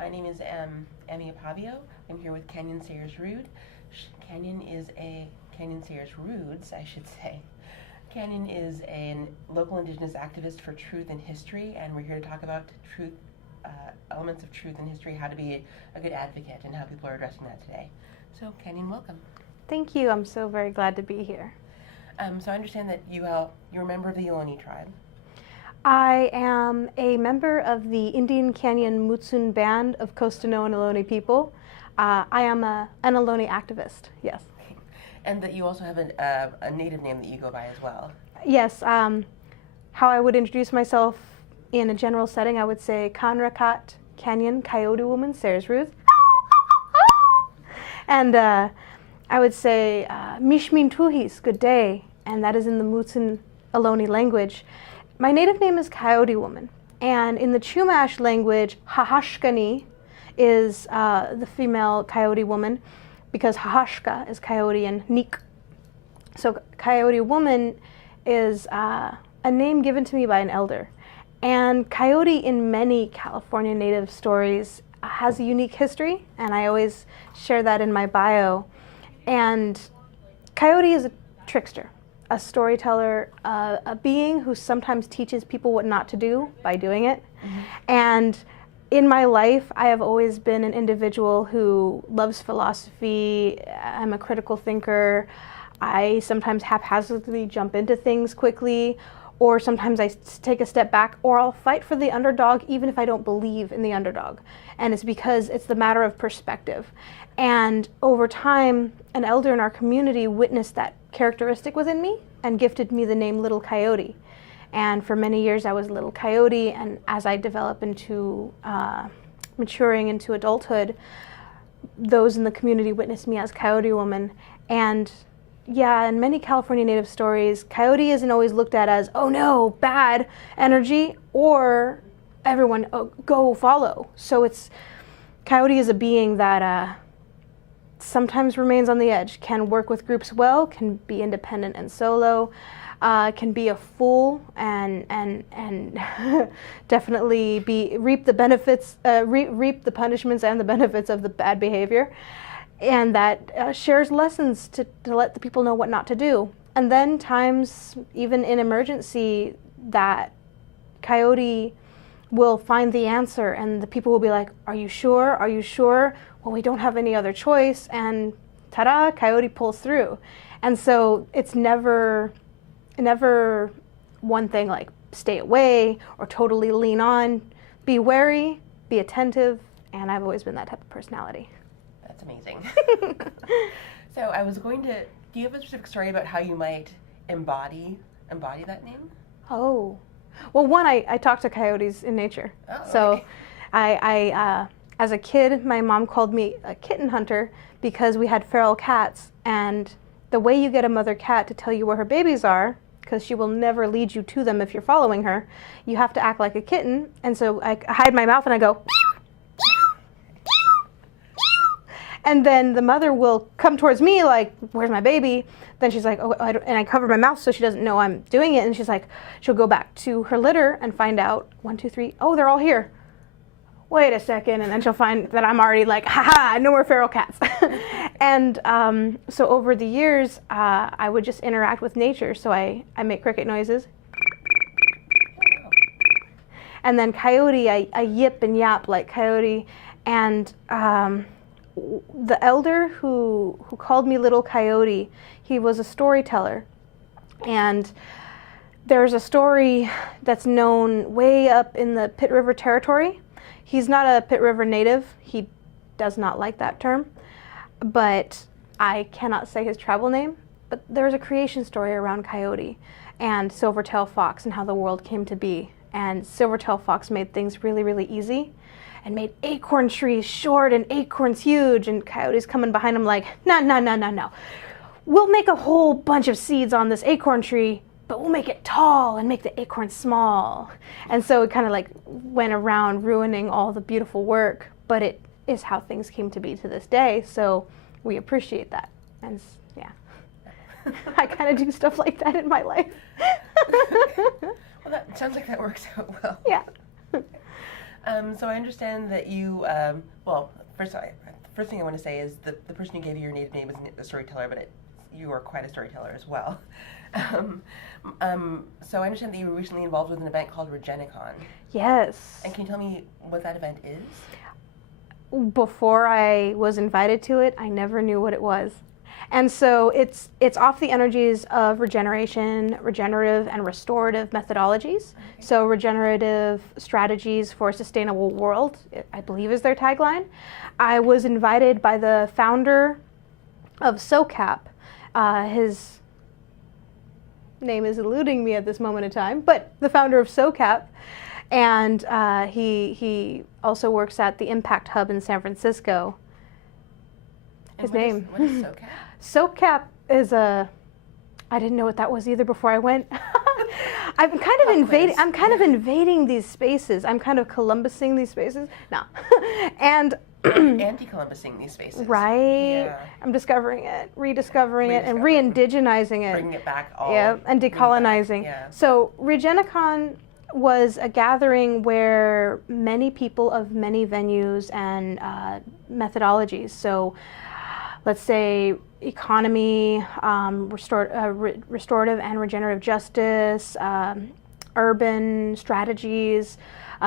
My name is Emmy Apavio. I'm here with Kanyon Roods. Kanyon Roods, I should say. Kanyon is a local Indigenous activist for truth and history, and we're here to talk about truth, elements of truth and history, how to be a good advocate, and how people are addressing that today. So, Kanyon, welcome. Thank you. I'm so very glad to be here. So I understand that you're a member of the Ohlone tribe. I am a member of the Indian Canyon Mutsun Band of Costano and Ohlone people. I am an Ohlone activist, yes. And that you also have a native name that you go by as well. Yes. How I would introduce myself in a general setting, I would say Kanrakat Kanyon Coyote Woman Sayers Roods. And I would say Mishmin Tuhis, good day, and that is in the Mutsun Ohlone language. My native name is Coyote Woman, and in the Chumash language, Hahashkani is the female Coyote Woman, because Hahashka is coyote and Nik. So Coyote Woman is a name given to me by an elder. And coyote in many California Native stories has a unique history, and I always share that in my bio. And coyote is a trickster, a storyteller, a being who sometimes teaches people what not to do by doing it. Mm-hmm. And in my life, I have always been an individual who loves philosophy. I'm a critical thinker. I sometimes haphazardly jump into things quickly, or sometimes I take a step back, or I'll fight for the underdog even if I don't believe in the underdog. And it's because it's the matter of perspective. And over time, an elder in our community witnessed that characteristic within me and gifted me the name Little Coyote. And for many years I was Little Coyote, and as I develop into maturing into adulthood, those in the community witnessed me as Coyote Woman. And yeah, in many California Native stories, coyote isn't always looked at as, oh no, bad energy, or everyone go follow. So coyote is a being that sometimes remains on the edge, can work with groups well, can be independent and solo, can be a fool and definitely reap the benefits, reap the punishments and the benefits of the bad behavior, and that shares lessons to let the people know what not to do. And then times, even in emergency, that coyote will find the answer, and the people will be like, are you sure? Are you sure? Well, we don't have any other choice, and ta-da, coyote pulls through. And so it's never one thing like stay away or totally lean on. Be wary, be attentive, and I've always been that type of personality. That's amazing. So I was going to, do you have a specific story about how you might embody that name? Oh, well, one, I talk to coyotes in nature. Oh, so okay. I as a kid, my mom called me a kitten hunter because we had feral cats, and the way you get a mother cat to tell you where her babies are, because she will never lead you to them if you're following her, you have to act like a kitten. And so I hide my mouth and I go, and then the mother will come towards me like, where's my baby? Then she's like, oh, and I cover my mouth so she doesn't know I'm doing it. And she's like, she'll go back to her litter and find out, 1, 2, 3, oh, they're all here. Wait a second. And then she'll find that I'm already like, haha, no more feral cats. And so over the years, I would just interact with nature. So I make cricket noises. And then coyote, I yip and yap like coyote. And the elder who called me Little Coyote, he was a storyteller. And there's a story that's known way up in the Pitt River territory. He's not a Pitt River native. He does not like that term. But I cannot say his tribal name. But there's a creation story around coyote and silver-tailed fox and how the world came to be. And silver-tailed fox made things really, really easy, and made acorn trees short and acorns huge, and coyotes coming behind him like, no. We'll make a whole bunch of seeds on this acorn tree, but we'll make it tall and make the acorn small. And so it kind of like went around ruining all the beautiful work, but it is how things came to be to this day, so we appreciate that. And yeah, I kind of do stuff like that in my life. Well, that sounds like that works out well. Yeah. So I understand that you, well, first thing I want to say is the person who gave you your native name is a storyteller, but you are quite a storyteller as well. So I understand that you were recently involved with an event called Regenicon. Yes. And can you tell me what that event is? Before I was invited to it, I never knew what it was. And so it's off the energies of regeneration, regenerative and restorative methodologies. Okay. So regenerative strategies for a sustainable world, I believe is their tagline. I was invited by the founder of SOCAP. His name is eluding me at this moment in time, but the founder of SOCAP. And he also works at the Impact Hub in San Francisco. His name. What is SOCAP? SOCAP is I didn't know what that was either before I went. I'm kind of invading these spaces. I'm kind of Columbusing these spaces. No. And anti-Columbusing these spaces. Right. Yeah. I'm discovering it, rediscovering it, and re-indigenizing it. Bringing it back all. Yeah, and decolonizing. Yeah. So Regenicon was a gathering where many people of many venues and methodologies, so let's say economy, restorative and regenerative justice, urban strategies,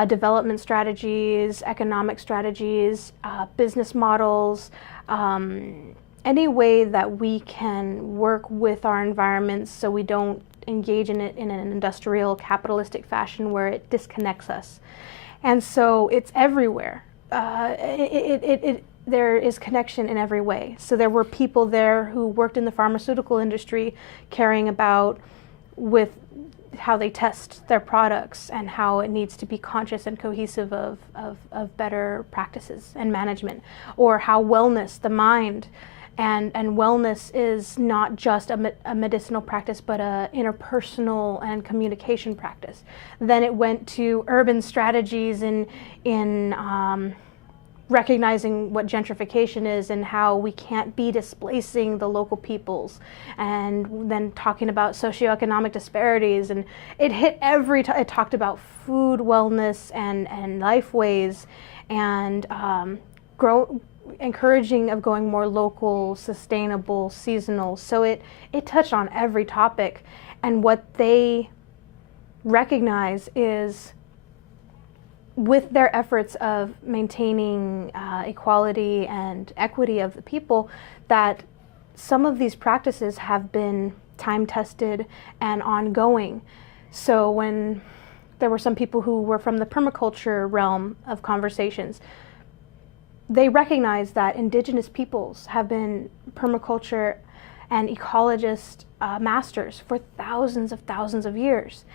development strategies, economic strategies, business models, any way that we can work with our environments so we don't engage in it in an industrial capitalistic fashion where it disconnects us. And so it's everywhere. There is connection in every way. So there were people there who worked in the pharmaceutical industry caring about with how they test their products and how it needs to be conscious and cohesive of better practices and management, or how wellness, the mind, and wellness is not just a medicinal practice, but a interpersonal and communication practice. Then it went to urban strategies in recognizing what gentrification is and how we can't be displacing the local peoples, and then talking about socioeconomic disparities, and it hit it talked about food wellness and life ways, and encouraging of going more local, sustainable, seasonal. So it touched on every topic, and what they recognize is, with their efforts of maintaining equality and equity of the people, that some of these practices have been time-tested and ongoing. So when there were some people who were from the permaculture realm of conversations, they recognized that indigenous peoples have been permaculture and ecologist masters for thousands of years.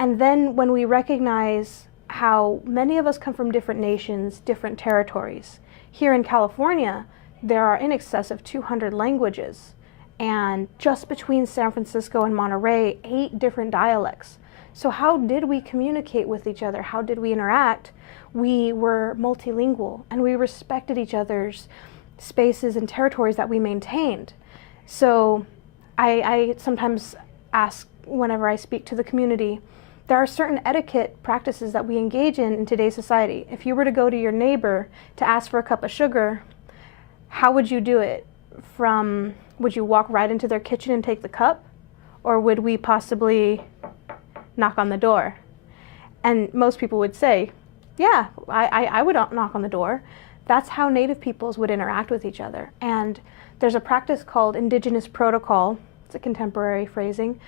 And then when we recognize how many of us come from different nations, different territories. Here in California, there are in excess of 200 languages, and just between San Francisco and Monterey, 8 different dialects. So how did we communicate with each other? How did we interact? We were multilingual, and we respected each other's spaces and territories that we maintained. So I sometimes ask, whenever I speak to the community, there are certain etiquette practices that we engage in today's society. If you were to go to your neighbor to ask for a cup of sugar, how would you do it? Would you walk right into their kitchen and take the cup? Or would we possibly knock on the door? And most people would say, yeah, I would knock on the door. That's how Native peoples would interact with each other. And there's a practice called Indigenous Protocol. It's a contemporary phrasing,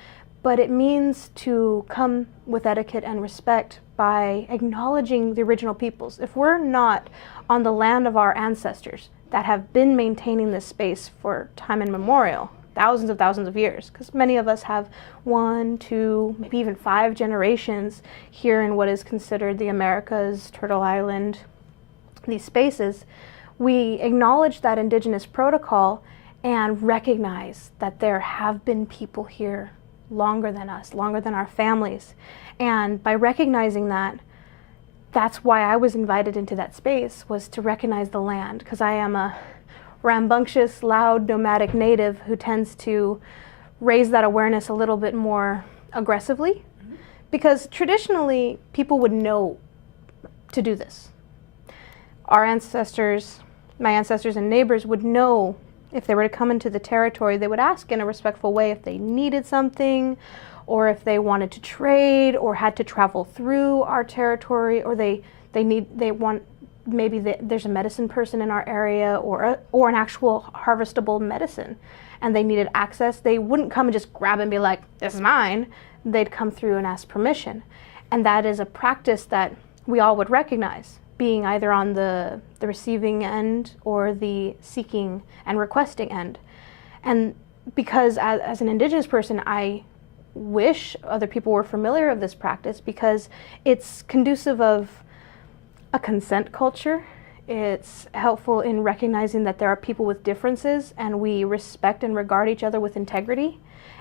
but it means to come with etiquette and respect by acknowledging the original peoples. If we're not on the land of our ancestors that have been maintaining this space for time immemorial, thousands of years, because many of us have 1, 2, maybe even 5 generations here in what is considered the Americas, Turtle Island, these spaces, we acknowledge that indigenous protocol and recognize that there have been people here longer than us, longer than our families. And by recognizing that, that's why I was invited into that space, was to recognize the land, because I am a rambunctious, loud, nomadic native who tends to raise that awareness a little bit more aggressively. Mm-hmm. Because traditionally, people would know to do this. Our ancestors, my ancestors and neighbors would know if they were to come into the territory, they would ask in a respectful way if they needed something, or if they wanted to trade, or had to travel through our territory, or there's a medicine person in our area, or an actual harvestable medicine, and they needed access. They wouldn't come and just grab it and be like, "This is mine." They'd come through and ask permission, and that is a practice that we all would recognize, being either on the receiving end or the seeking and requesting end. And because as an Indigenous person, I wish other people were familiar of this practice, because it's conducive of a consent culture. It's helpful in recognizing that there are people with differences, and we respect and regard each other with integrity,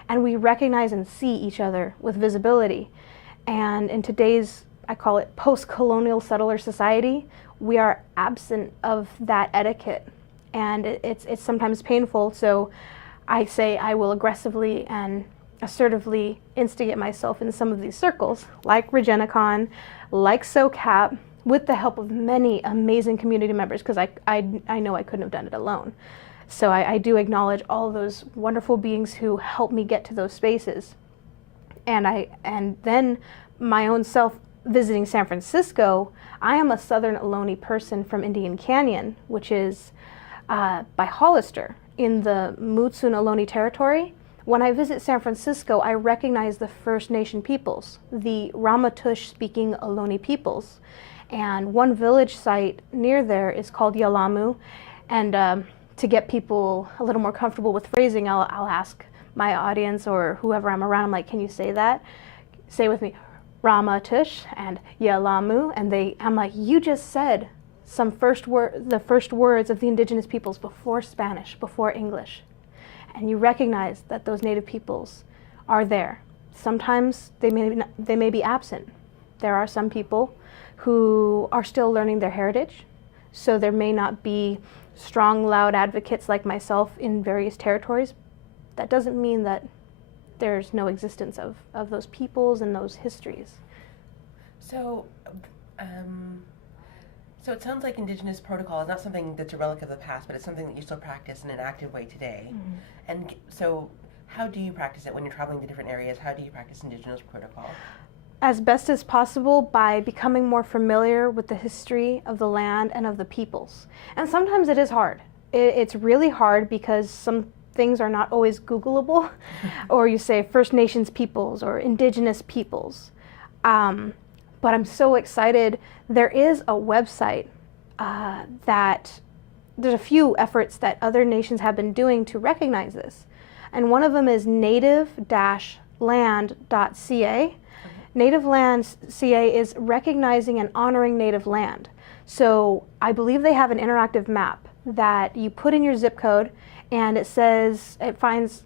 and we recognize and see each other with visibility. And in today's, I call it post-colonial settler society, we are absent of that etiquette, and it's sometimes painful. So I say I will aggressively and assertively instigate myself in some of these circles, like RegenaCon, like SOCAP, with the help of many amazing community members, because I know I couldn't have done it alone. So I do acknowledge all those wonderful beings who helped me get to those spaces. And then my own self visiting San Francisco, I am a Southern Ohlone person from Indian Canyon, which is by Hollister in the Mutsun Ohlone territory. When I visit San Francisco, I recognize the First Nation peoples, the Ramaytush-speaking Ohlone peoples. And one village site near there is called Yalamu. And to get people a little more comfortable with phrasing, I'll ask my audience or whoever I'm around, I'm like, "Can you say that? Say with me, Ramaytush and Yalamu." And I'm like, "You just said the first words of the Indigenous peoples before Spanish, before English." And you recognize that those Native peoples are there. Sometimes they may be absent. There are some people who are still learning their heritage, so there may not be strong, loud advocates like myself in various territories. That doesn't mean that there's no existence of those peoples and those histories. So, so it sounds like Indigenous protocol is not something that's a relic of the past, but it's something that you still practice in an active way today. Mm-hmm. And so how do you practice it when you're traveling to different areas? How do you practice Indigenous protocol? As best as possible by becoming more familiar with the history of the land and of the peoples. And sometimes it is hard. It's really hard because some things are not always Googleable, or you say First Nations peoples or Indigenous peoples. But I'm so excited. There is a website that there's a few efforts that other nations have been doing to recognize this. And one of them is native-land.ca. Native Land CA is recognizing and honoring native land. So I believe they have an interactive map that you put in your zip code, and it finds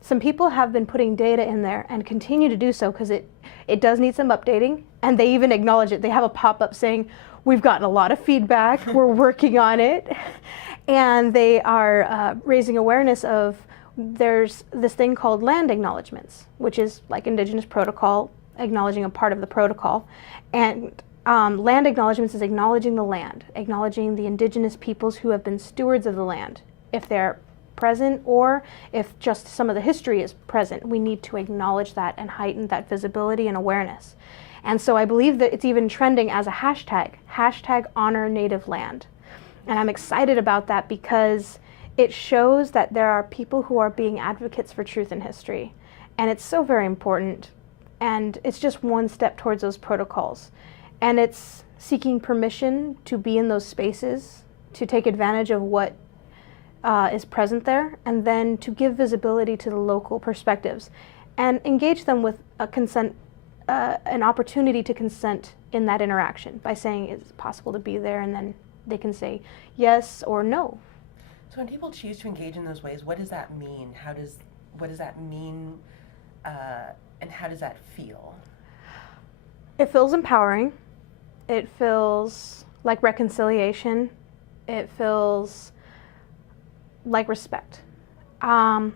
some people have been putting data in there and continue to do so, because it does need some updating, and they even acknowledge it. They have a pop-up saying, "We've gotten a lot of feedback, we're working on it." And they are raising awareness of, there's this thing called land acknowledgements, which is like Indigenous protocol, acknowledging a part of the protocol. And land acknowledgements is acknowledging the land, acknowledging the Indigenous peoples who have been stewards of the land. If they're present, or if just some of the history is present, we need to acknowledge that and heighten that visibility and awareness. And so I believe that it's even trending as a hashtag honor native land. And I'm excited about that because it shows that there are people who are being advocates for truth in history. And it's so very important. And it's just one step towards those protocols. And it's seeking permission to be in those spaces, to take advantage of what is present there, and then to give visibility to the local perspectives and engage them with a consent, an opportunity to consent in that interaction by saying it's possible to be there, and then they can say yes or no. So when people choose to engage in those ways, what does that mean? What does that mean, and how does that feel? It feels empowering. It feels like reconciliation. It feels like respect. I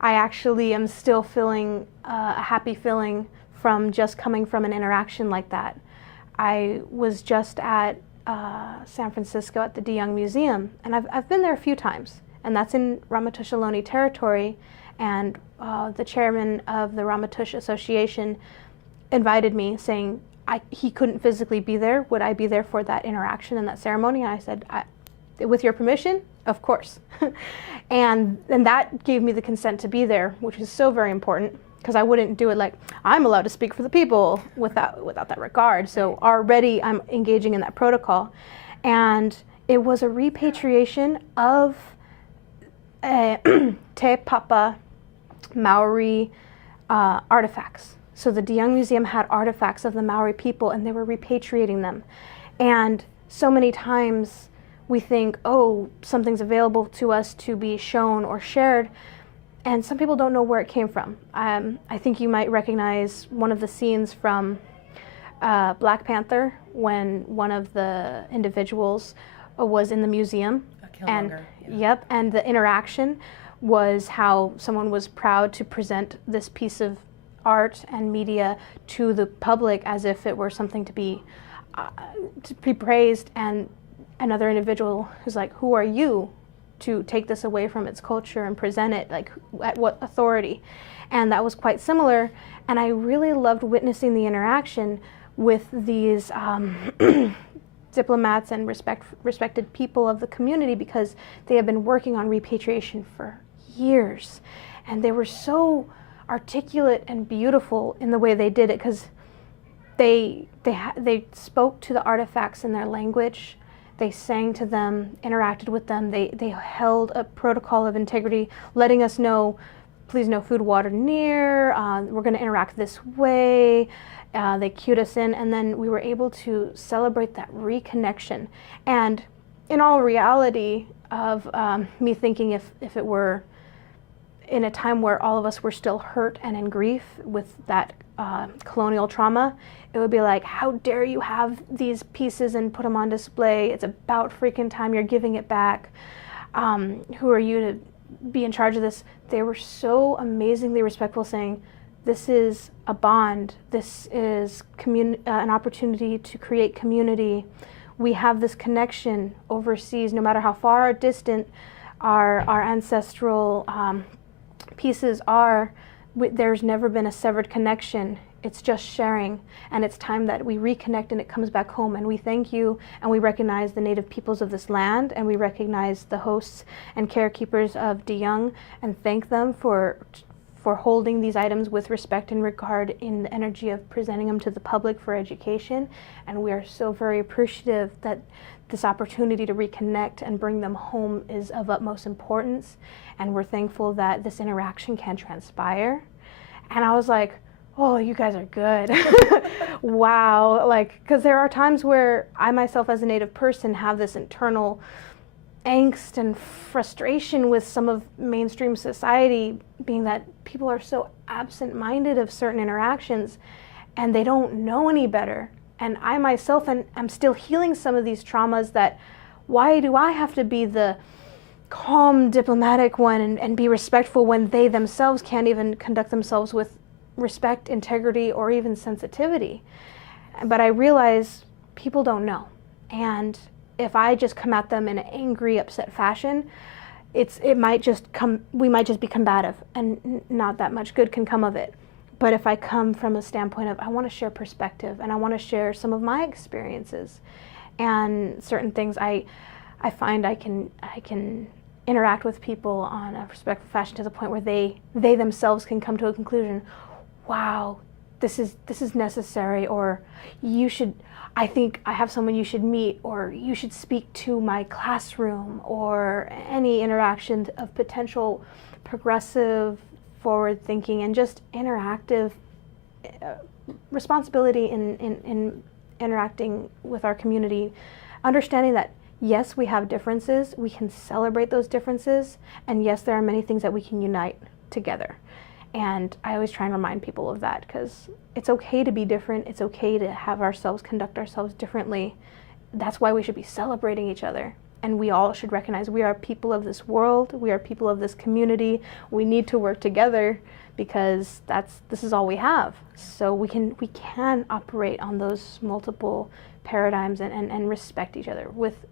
actually am still feeling a happy feeling from just coming from an interaction like that. I was just at San Francisco at the De Young Museum, and I've been there a few times, and that's in Ramaytush Ohlone territory, and the chairman of the Ramaytush Association invited me, saying he couldn't physically be there. Would I be there for that interaction and that ceremony? And I said, with your permission, of course. and that gave me the consent to be there, which is so very important, because I wouldn't do it like, I'm allowed to speak for the people without that regard. So already I'm engaging in that protocol. And it was a repatriation of Te Papa Maori artifacts. So the De Young Museum had artifacts of the Maori people, and they were repatriating them. And so many times we think, oh, something's available to us to be shown or shared, and some people don't know where it came from. I think you might recognize one of the scenes from Black Panther, when one of the individuals was in the museum. And yep, and the interaction was how someone was proud to present this piece of art and media to the public as if it were something to be praised, and another individual who's like, who are you to take this away from its culture and present it, like at what authority? And that was quite similar, and I really loved witnessing the interaction with these diplomats and respected people of the community, because they have been working on repatriation for years, and they were so articulate and beautiful in the way they did it, because they spoke to the artifacts in their language, they sang to them, interacted with them, they held a protocol of integrity, letting us know, please no food, water near, we're going to interact this way. They cued us in, and then we were able to celebrate that reconnection. And in all reality of me thinking, if it were in a time where all of us were still hurt and in grief with that colonial trauma, it would be like, how dare you have these pieces and put them on display? It's about freaking time you're giving it back. Who are you to be in charge of this? They were so amazingly respectful, saying, this is a bond. This is an opportunity to create community. We have this connection overseas, no matter how far or distant our ancestral pieces are. There's never been a severed connection. It's just sharing, and it's time that we reconnect and it comes back home. And we thank you, and we recognize the native peoples of this land, and we recognize the hosts and carekeepers of De Young, and thank them for holding these items with respect and regard in the energy of presenting them to the public for education. And we are so very appreciative that this opportunity to reconnect and bring them home is of utmost importance. And we're thankful that this interaction can transpire. And I was like, oh, you guys are good. Wow. Like, because there are times where I myself as a Native person have this internal angst and frustration with some of mainstream society, being that people are so absent-minded of certain interactions and they don't know any better. And I myself am still healing some of these traumas, that why do I have to be the calm diplomatic one and be respectful when they themselves can't even conduct themselves with respect, integrity, or even sensitivity? But I realize people don't know. And if I just come at them in an angry, upset fashion, we might just be combative, and not that much good can come of it. But if I come from a standpoint of, I want to share perspective, and I want to share some of my experiences and certain things, I find I can interact with people on a respectful fashion to the point where they themselves can come to a conclusion. Wow, this is necessary, or I think I have someone you should meet, or you should speak to my classroom, or any interaction of potential progressive, forward thinking, and just interactive responsibility in interacting with our community, understanding that yes, we have differences, we can celebrate those differences, and yes, there are many things that we can unite together. And I always try and remind people of that, because it's okay to be different. It's okay to have ourselves conduct ourselves differently. That's why we should be celebrating each other. and we all should recognize we are people of this world, we are people of this community. We need to work together because this is all we have. So we can operate on those multiple paradigms and respect each other with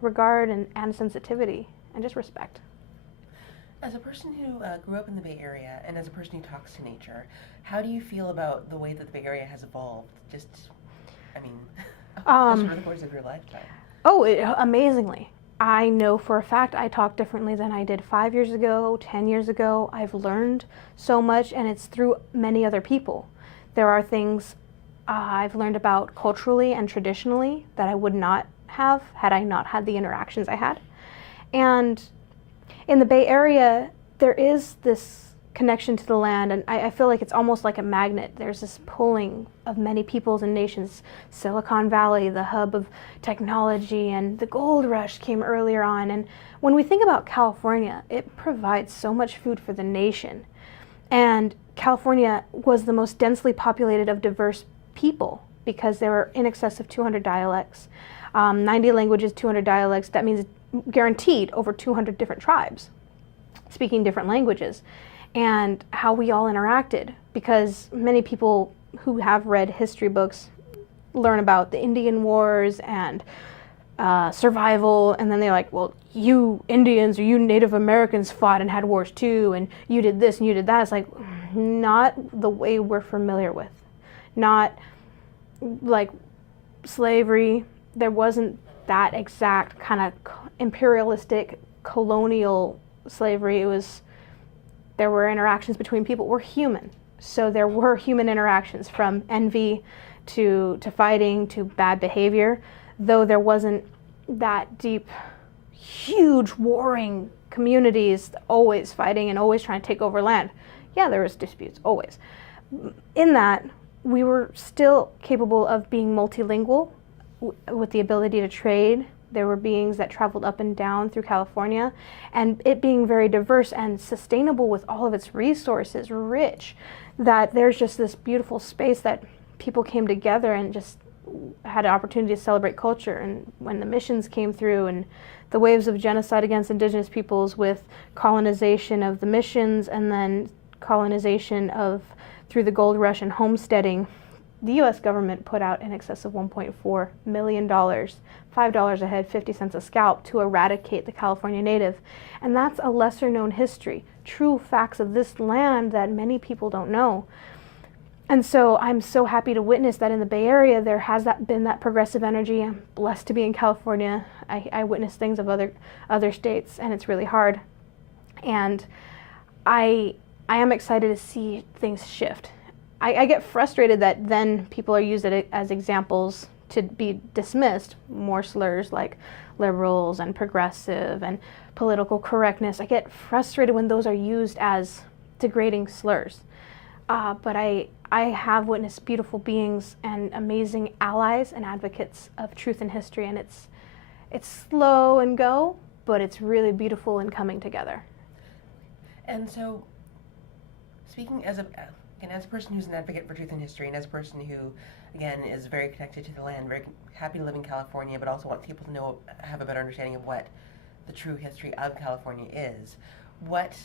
regard and sensitivity and just respect. As a person who grew up in the Bay Area and as a person who talks to nature, how do you feel about the way that the Bay Area has evolved? Just over the course of your lifetime. Oh, amazingly. I know for a fact I talk differently than I did 5 years ago, 10 years ago. I've learned so much, and it's through many other people. There are things I've learned about culturally and traditionally that I would not have had I not had the interactions I had. And in the Bay Area, there is this connection to the land, and I feel like it's almost like a magnet. There's this pulling of many peoples and nations. Silicon Valley, the hub of technology, and the gold rush came earlier on. And when we think about California, it provides so much food for the nation. And California was the most densely populated of diverse people because there were in excess of 200 dialects, 90 languages, 200 dialects. That means guaranteed over 200 different tribes speaking different languages. And how we all interacted, because many people who have read history books learn about the Indian Wars and survival, and then they're like, well, you Indians or you Native Americans fought and had wars too, and you did this and you did that. It's like, not the way we're familiar with. Not like slavery. There wasn't that exact kind of imperialistic colonial slavery. There were interactions between people. We're human. So there were human interactions, from envy to fighting to bad behavior, though there wasn't that deep, huge warring communities always fighting and always trying to take over land. Yeah, there was disputes, always. In that, we were still capable of being multilingual with the ability to trade. There were beings that traveled up and down through California, and it being very diverse and sustainable with all of its resources, rich, that there's just this beautiful space that people came together and just had an opportunity to celebrate culture. And when the missions came through and the waves of genocide against indigenous peoples with colonization of the missions and then colonization through the gold rush and homesteading, the U.S. government put out in excess of $1.4 million, $5 a head, 50 cents a scalp, to eradicate the California native. And that's a lesser known history, true facts of this land that many people don't know. And so I'm so happy to witness that in the Bay Area there has been that progressive energy. I'm blessed to be in California. I witness things of other states, and it's really hard. And I am excited to see things shift. I get frustrated that then people are used as examples to be dismissed, more slurs like liberals and progressive and political correctness. I get frustrated when those are used as degrading slurs. But I have witnessed beautiful beings and amazing allies and advocates of truth and history, and it's slow and go, but it's really beautiful in coming together. And so, speaking as a person who's an advocate for truth and history, and as a person who, again, is very connected to the land, very happy to live in California, but also wants people to have a better understanding of what the true history of California is, what,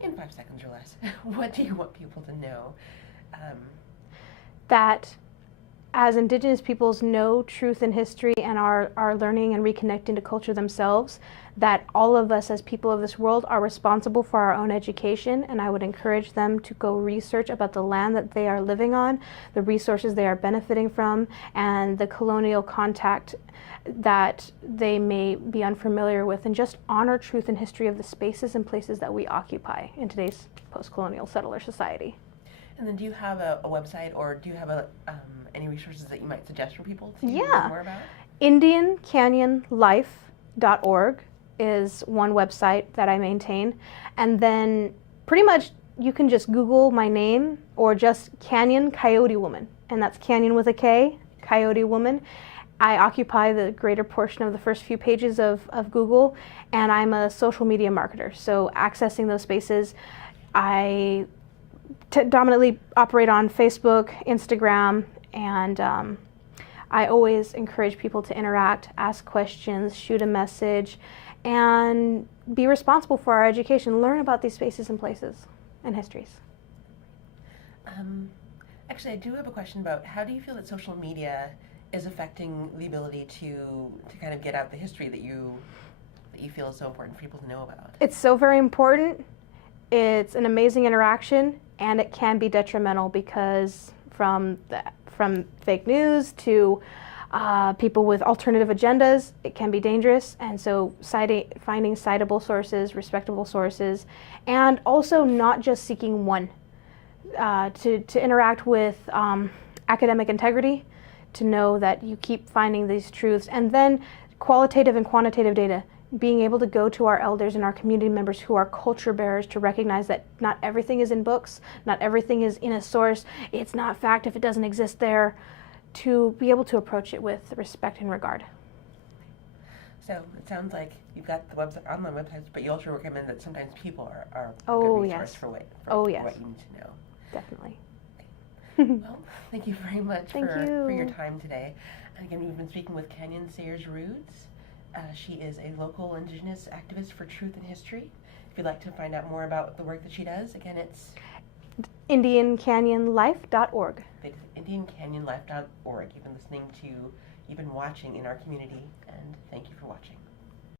in 5 seconds or less, what do you want people to know? That as Indigenous peoples know truth and history and are learning and reconnecting to culture themselves, that all of us as people of this world are responsible for our own education, and I would encourage them to go research about the land that they are living on, the resources they are benefiting from, and the colonial contact that they may be unfamiliar with, and just honor truth and history of the spaces and places that we occupy in today's post-colonial settler society. And then do you have a website, or do you have any resources that you might suggest for people to learn more about? IndianCanyonLife.org is one website that I maintain. And then pretty much you can just Google my name or just Kanyon Coyote Woman. And that's Kanyon with a K, Coyote Woman. I occupy the greater portion of the first few pages of Google, and I'm a social media marketer. So accessing those spaces, I dominantly operate on Facebook, Instagram, and I always encourage people to interact, ask questions, shoot a message, and be responsible for our education. Learn about these spaces and places and histories. Actually, I do have a question about how do you feel that social media is affecting the ability to kind of get out the history that you feel is so important for people to know about? It's so very important. It's an amazing interaction, and it can be detrimental because from fake news to people with alternative agendas, it can be dangerous. And so finding citable sources, respectable sources, and also not just seeking one. To interact with academic integrity, to know that you keep finding these truths, and then qualitative and quantitative data, being able to go to our elders and our community members who are culture bearers to recognize that not everything is in books, not everything is in a source, it's not fact if it doesn't exist there, to be able to approach it with respect and regard. So it sounds like you've got the online websites, but you also recommend that sometimes people are a Oh, good resource yes. for what Yes. you need to know. Definitely. Well, thank you very much Thank for you. your time today. And again, we've been speaking with Kanyon Sayers Roods. She is a local Indigenous activist for truth and history. If you'd like to find out more about the work that she does, again, it's IndianCanyonLife.org. IndianCanyonLife.org. You've been watching in our community, and thank you for watching.